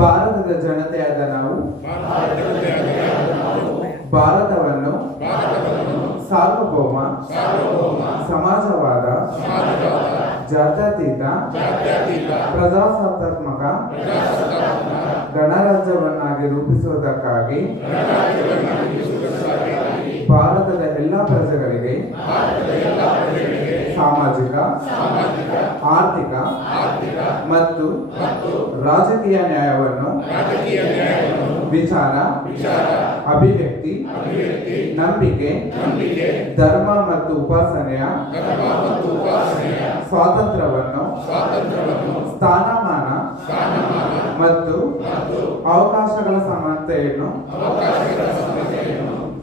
ಭಾರತದ ಜನತೆಯಾದ ನಾವು ಭಾರತವನ್ನು ಸಾರ್ವಭೌಮ ಸಮಾಜವಾದ ಜಾತ್ಯತೀತ ಪ್ರಜಾಸತ್ತಾತ್ಮಕ ಗಣರಾಜ್ಯವನ್ನಾಗಿ ರೂಪಿಸುವುದಕ್ಕಾಗಿ ಆರ್ಥಿಕ ಮತ್ತು ರಾಜಕೀಯ ನ್ಯಾಯವನ್ನು ವಿಚಾರ ಅಭಿವ್ಯಕ್ತಿ ನಂಬಿಕೆ ಧರ್ಮ ಮತ್ತು ಉಪಾಸನೆಯ ಸ್ವಾತಂತ್ರ್ಯವನ್ನು ಸ್ಥಾನಮಾನ ಮತ್ತು ಅವಕಾಶಗಳ ಸಮಾನತೆಯನ್ನು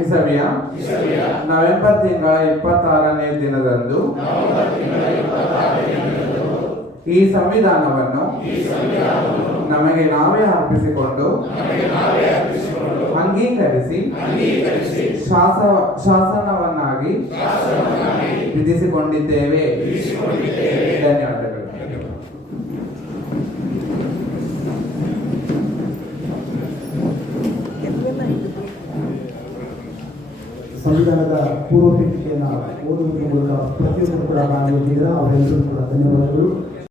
ಇಸವಿಯ ನವೆಂಬರ್ ತಿಂಗಳ ಇಪ್ಪತ್ತಾರನೇ ದಿನದಂದು ಈ ಸಂವಿಧಾನವನ್ನು ನಮಗೆ ನಾವೇ ಅರ್ಪಿಸಿಕೊಂಡು ಅಂಗೀಕರಿಸಿ ಶಾಸ ಶಾಸನವನ್ನಾಗಿ ವಿಧಿಸಿಕೊಂಡಿದ್ದೇವೆ. ಧನ್ಯವಾದಗಳು. ಸಂವಿಧಾನದ ಪೂರ್ವ ಪೀಠಿಕೆಯನ್ನು ಓದುವುದರ ಮೂಲಕ ಪ್ರತಿಯೊಬ್ಬರು ಕೂಡ ಭಾಗವಹಿಸಿದ್ದೀರಾ ಅವರೆಲ್ಲರೂ ಕೂಡ ಧನ್ಯವಾದಗಳು.